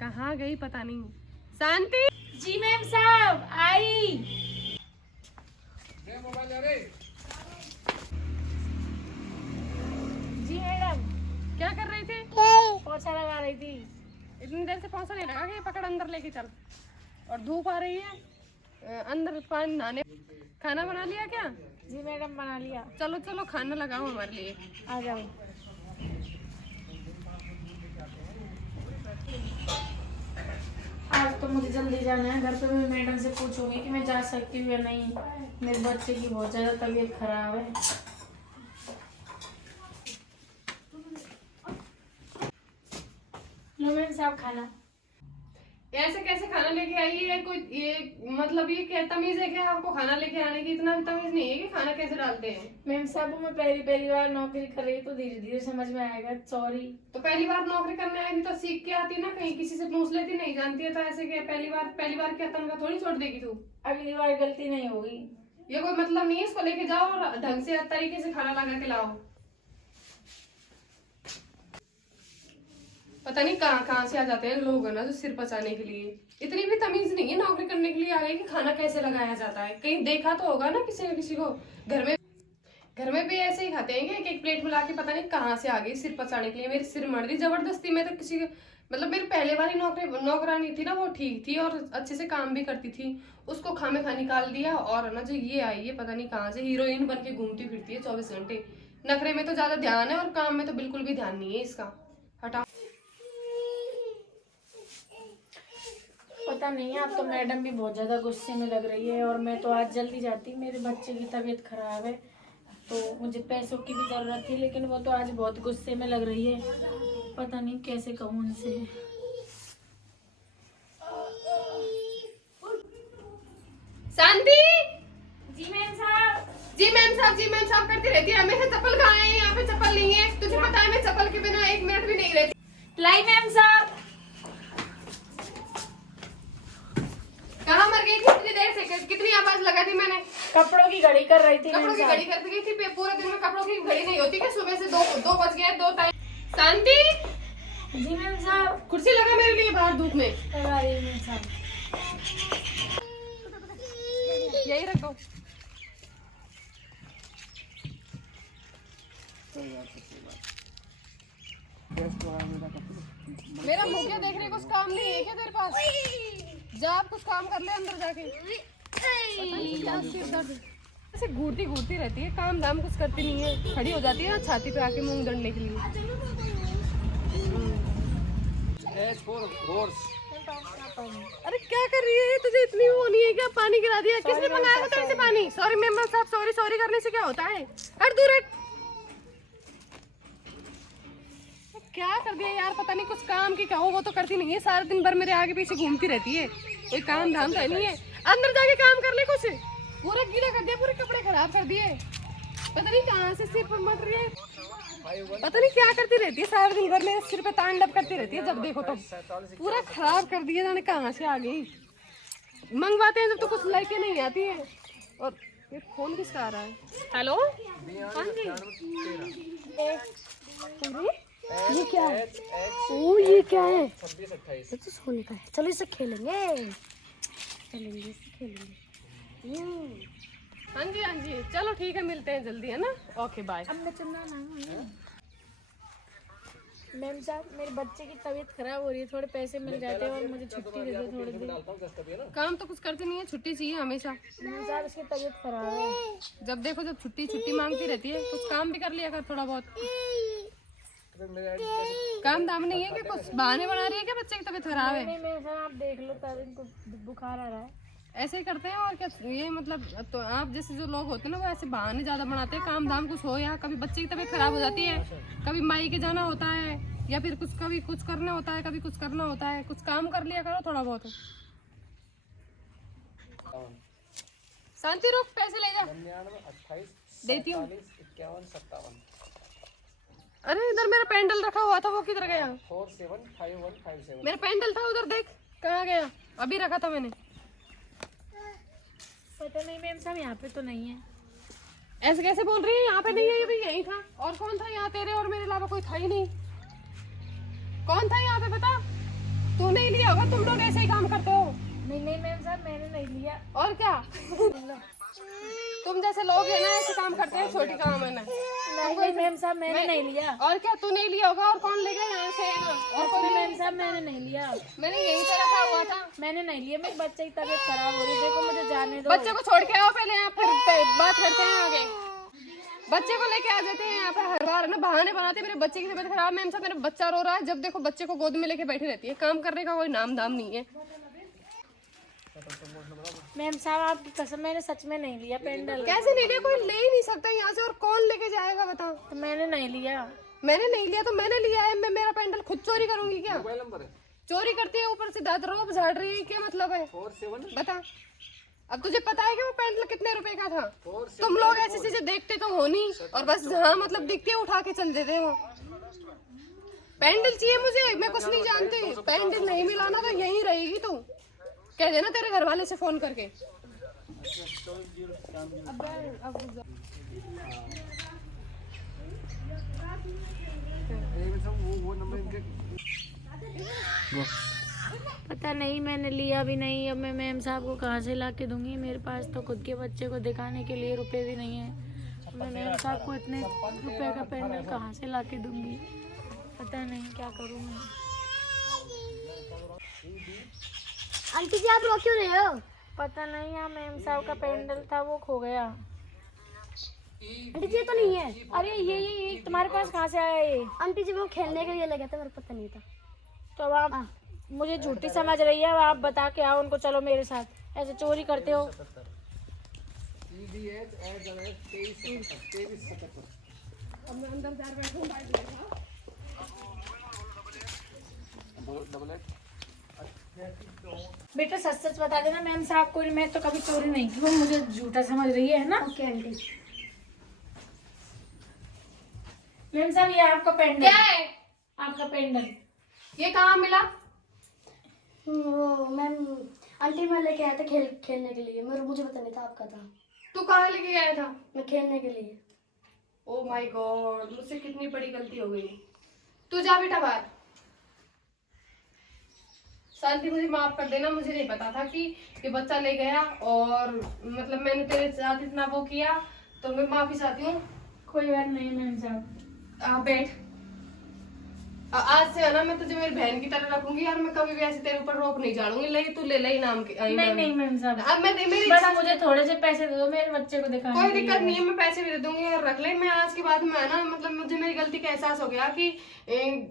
कहाँ गई पता नहीं। शांति। जी मैम साहब आई। जी मैडम। क्या कर रही थी? पोछा लगा रही थी। इतनी देर से पोछा नहीं लगा कि पकड़ अंदर लेके चल। और धूप आ रही है, अंदर पानी नहाने। खाना बना लिया क्या? जी मैडम बना लिया। चलो चलो खाना लगाओ हमारे लिए। आ जाओ। आज तो मुझे जल्दी जाना है। घर पे मैं मैडम से पूछूंगी कि मैं जा सकती हूँ या नहीं। मेरे बच्चे की बहुत ज़्यादा तबीयत खराब है। लो मैम साहब खाना। ऐसे कैसे खाना लेके आई है? कोई ये मतलब ये क्या तमीज है क्या आपको खाना लेके आने की? इतना भी तमीज नहीं है कि खाना कैसे डालते हैं। मैम साहब मैं पहली बार नौकरी कर रही तो धीरे धीरे समझ में आएगा। सॉरी। तो पहली बार नौकरी करने आई थी तो सीख के आती ना, कहीं किसी से पूछ लेती। नहीं जानती है तो ऐसे क्या पहली बार क्या तनख्वाह थोड़ी छोड़ देगी तू? अगली बार गलती नहीं होगी। ये कोई मतलब नहीं है। इसको लेके जाओ और ढंग से तरीके से खाना लगा के लाओ। पता नहीं कहाँ कहाँ से आ जाते हैं लोग है ना जो सिर पचाने के लिए। इतनी भी तमीज नहीं है नौकरी करने के लिए आ गए कि खाना कैसे लगाया जाता है। कहीं देखा तो होगा ना किसी न किसी को। घर में भी ऐसे ही खाते हैं कि एक प्लेट में लाके पता नहीं कहाँ से आ गई सिर पचाने के लिए। मेरी सिर मर दी जबरदस्ती में। तो किसी मतलब मेरी पहले वाली नौकरानी थी ना, वो ठीक थी और अच्छे से काम भी करती थी। उसको खामे खा निकाल दिया। और ना जो ये आई है पता नहीं कहाँ से हीरोइन बन के घूमती फिरती है 24 घंटे। नखरे में तो ज्यादा ध्यान है और काम में तो बिल्कुल भी ध्यान नहीं है इसका। हटाओ। पता नहीं, आप तो मैडम भी बहुत ज़्यादा गुस्से में लग रही है। और मैं तो आज जल्दी जाती। मेरे बच्चे की तबीयत खराब है तो मुझे पैसों की भी ज़रूरत थी, लेकिन वो तो आज बहुत गुस्से में लग रही है। पता नहीं कैसे कहूँ उनसे। शांति। जी मैम साहब। जी मैम साहब करती रहती है हमेशा। चप्पल कहाँ है? यहाँ पे चप्पल नहीं है। तुझे पता है मैं चप्पल के बिना एक मिनट भी नहीं रहती। लाई मैम साहब। कहाँ मर गई थी इतनी देर से? कितनी आवाज लगा दी मैंने? कपड़ों की घड़ी कर रही थी। कपड़ों की घड़ी करती गई थी। पूरे दिन में कपड़ों की घड़ी नहीं होती क्या? सुबह से दो बज गए, 2 टाइम। शांति। जी मैम साहब। कुर्सी लगा मेरे लिए बाहर धूप में। लगा रही मैम साहब। यही रखो। मेरा मुंह क्या देख रहे? कुछ काम नहीं है क्या तेरे पास? जा आप कुछ काम कर ले अंदर जाके। क्या सिर दर्द ऐसे घूरती रहती है। काम धाम कुछ करती नहीं है। खड़ी हो जाती है ना छाती पे आके मूंग दंडने के लिए। अरे क्या कर रही है? तुझे इतनी वो नहीं है क्या? पानी गिरा दिया। किसने मंगाया था तेरे से पानी? सॉरी मेंबर साहब। सॉरी करने से क्या होता है? हट दूर हट। क्या कर दिया यार? पता नहीं कुछ काम की कहो वो तो करती नहीं है। सारा दिन भर मेरे आगे पीछे घूमती रहती है। कोई काम धाम तो नहीं है। अंदर जाके काम कर ले कुछ। पूरा गीला कर दिया, पूरे कपड़े खराब कर दिए। पता नहीं कहाँ से सिर पर मट रही है। पता नहीं क्या करती रहती है। सारा दिन भर मेरे सिर पे तांडव करती रहती है। जब देखो तब पूरा खराब कर दिया। जाने कहाँ से आ गई। मंगवाते हैं जब तो कुछ लेके नहीं आती है। और ये फोन किसका आ रहा है? हेलो। हाँ जी। ये क्या है? ओ ये क्या है? ये तो सोने का है। चलो इसे खेलेंगे। हाँ जी चलो ठीक है, मिलते हैं जल्दी है ना। Okay bye. अब मैं चलना ना। मैम साहब मेरे बच्चे की तबीयत खराब हो रही है। थोड़े पैसे मिल जाते हैं और मुझे छुट्टी दे दो थोड़े दिन। काम तो कुछ करते नहीं है, छुट्टी चाहिए हमेशा। मैम साहब इसकी तबीयत खराब है। जब देखो जब छुट्टी मांगती रहती है। कुछ काम भी कर लिया कर थोड़ा बहुत। काम दाम नहीं है कि कुछ बहाने बना रही है क्या? बच्चे की तबीयत खराब है। नहीं मैम साहब आप देख लो तब इनको बुखार आ रहा है। ऐसे ही करते हैं और क्या। ये मतलब तो आप जैसे जो लोग होते हैं ना वो ऐसे बहाने ज्यादा बनाते हैं। काम धाम कुछ हो या कभी बच्चे की तबीयत खराब हो जाती है, कभी माई के जाना होता है, या फिर कभी कुछ करना होता है, कभी कुछ करना होता है। कुछ काम कर लिया करो थोड़ा बहुत। शांति रुक, पैसे ले जा। 99, 28, देती हूँ। 51, 57। अरे इधर मेरा पेंडल रखा हुआ था, वो किधर गया? 475157। मेरा पेंडल था उधर, देख कहाँ गया। अभी रखा था मैंने। पता नहीं मैम साहब यहाँ पे तो नहीं है। ऐसे कैसे बोल रही है? यहाँ पे नहीं है, ये भी यही था। और कौन था यहाँ? तेरे और मेरे अलावा कोई था ही नहीं। कौन था यहाँ पे बता? तू नहीं लिया होगा, तुम लोग ऐसे ही काम करते हो। नहीं नहीं मैम साहब मैंने नहीं लिया। और क्या तुम जैसे लोग हैं ना ऐसे काम करते हैं, छोटी काम है ना। नहीं मैम साहब मैंने नहीं लिया। और क्या तू नहीं लिया होगा, और कौन ले गया यहाँ से ना? और कौन मैम साहब मैंने नहीं लिया। मैंने यहीं पे रखा हुआ था। मैंने नहीं लिया, मेरे बच्चे की तबीयत खराब हो रही है, देखो मुझे जाने दो। बच्चे को छोड़ के आओ पहले, यहाँ फिर बात करते हैं आगे। बच्चे को लेके आ जाते हैं यहाँ पे, हर बार ना बहाने बनाते हैं। मेरे बच्चे की तबीयत खराब, मैम साहब मेरा बच्चा रो रहा है। जब देखो बच्चे को गोद में लेके बैठी रहती है, काम करने का कोई नाम दाम नहीं है। मैम साहब आपकी कसम मैंने सच में नहीं लिया पेंडल। कैसे नहीं लिया? कोई ले ही नहीं सकता यहाँ से, और कौन लेके जाएगा बताओ? तो मैंने नहीं लिया। मैंने नहीं लिया तो मैंने लिया है। मैं मेरा पेंडल खुद चोरी करूंगी क्या? मोबाइल नंबर है चोरी करती है, ऊपर से दांत रोब झाड़ रही है, क्या मतलब है? 47 बता। अब तुझे पता है कि वो पेंडल कितने रुपए का था? 47 तुम लोग ऐसी चीजें देखते तो हो नहीं, और बस जहाँ मतलब दिखती है उठा के चल देते हो। पेंडल चाहिए मुझे, मैं कुछ नहीं जानती। पेंडल नहीं मिला ना तो यहीं रहेगी तू। कह देना तेरे घर वाले से फोन करके। वो नंबर इनके पता नहीं मैंने लिया भी नहीं। अब मैं मैम साहब को कहाँ से ला के दूंगी? मेरे पास तो खुद के बच्चे को दिखाने के लिए रुपए भी नहीं है। मैं मैम साहब को इतने रुपए का पेंडल कहाँ से ला के दूंगी? पता नहीं क्या करूँ मैं। आंटी जी आप रो क्यों रहे हो? पता नहीं, यहाँ मैम साहब का पेंडल था वो खो गया। आंटी जी ये तो नहीं है। अरे ये तुम्हारे पास कहाँ से आया ये? आंटी जी वो खेलने के लिए लगे थे, मेरे को पता नहीं था। तो अब आप मुझे झूठी समझ रही है। अब आप बता के आओ उनको, चलो मेरे साथ। ऐसे चोरी करते हो? बेटा सच सच बता देना मैम साहब को, मैं तो कभी चोरी नहीं की। वो मुझे झूठा समझ रही है ना? Okay aunty. मैम साहब ये आपका पेंडल क्या है? आपका पेंडल ये कहाँ मिला? वो मैम आंटी मैं लेके आया था खेलने के लिए। मुझे पता नहीं था आपका था। तू कहाँ लेके गया था? मैं खेलने के लिए। ओ माय गॉड, मुझसे कितनी बड़ी गलती हो गई। तू जा बेटा बाहर। शांति मुझे माफ कर देना, मुझे नहीं पता था कि ये बच्चा ले गया, और मतलब मैंने तेरे साथ इतना वो किया, तो मैं माफी चाहती हूँ। कोई बात नहीं मैम साहब। बैठ। आज से है ना मैं तुझे मेरी बहन की तरह रखूंगी, और मैं कभी भी ऐसे तेरे ऊपर रोक नहीं झाड़ूंगी। ले तू ले ले इनाम की। नहीं नहीं मैम साहब, अब मैं मेरी बस मुझे थोड़े से पैसे दे दो मेरे बच्चे को दिखाने कोई के लिए। दिक्कत नहीं है, मैं पैसे भी दे दूंगी और रख ले। मैं आज के बाद में है ना मतलब मुझे मेरी गलती का एहसास हो गया कि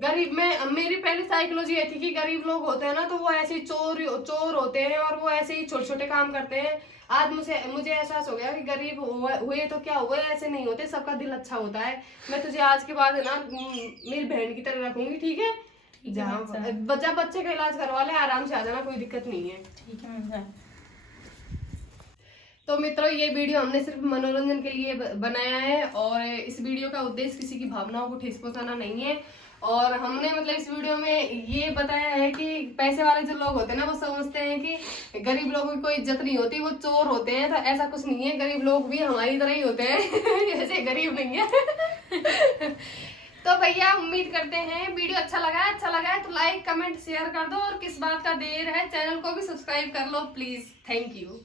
गरीब में मेरी पहली साइकोलॉजी ये थी कि गरीब लोग होते हैं ना तो वो ऐसे ही चोर होते हैं, और वो ऐसे ही छोटे छोटे काम करते हैं। आज मुझे एहसास हो गया कि गरीब हुए तो क्या हुए, ऐसे नहीं होते, सबका दिल अच्छा होता है। मैं तुझे आज के बाद है ना मेरी बहन की तरह रखूंगी, ठीक है? जहाँ बच्चे का इलाज करवा ले, आराम से आ जाना, कोई दिक्कत नहीं है। ठीक है मैम साहब। तो मित्रों ये वीडियो हमने सिर्फ मनोरंजन के लिए बनाया है, और इस वीडियो का उद्देश्य किसी की भावनाओं को ठेस पहुंचाना नहीं है। और हमने मतलब इस वीडियो में ये बताया है कि पैसे वाले जो लोग होते हैं ना वो समझते हैं कि गरीब लोगों की कोई इज्जत नहीं होती, वो चोर होते हैं। तो ऐसा कुछ नहीं है, गरीब लोग भी हमारी तरह ही होते हैं ऐसे गरीब नहीं है तो भैया उम्मीद करते हैं वीडियो अच्छा लगा है तो लाइक कमेंट शेयर कर दो, और किस बात का देर है, चैनल को भी सब्सक्राइब कर लो प्लीज। Thank you.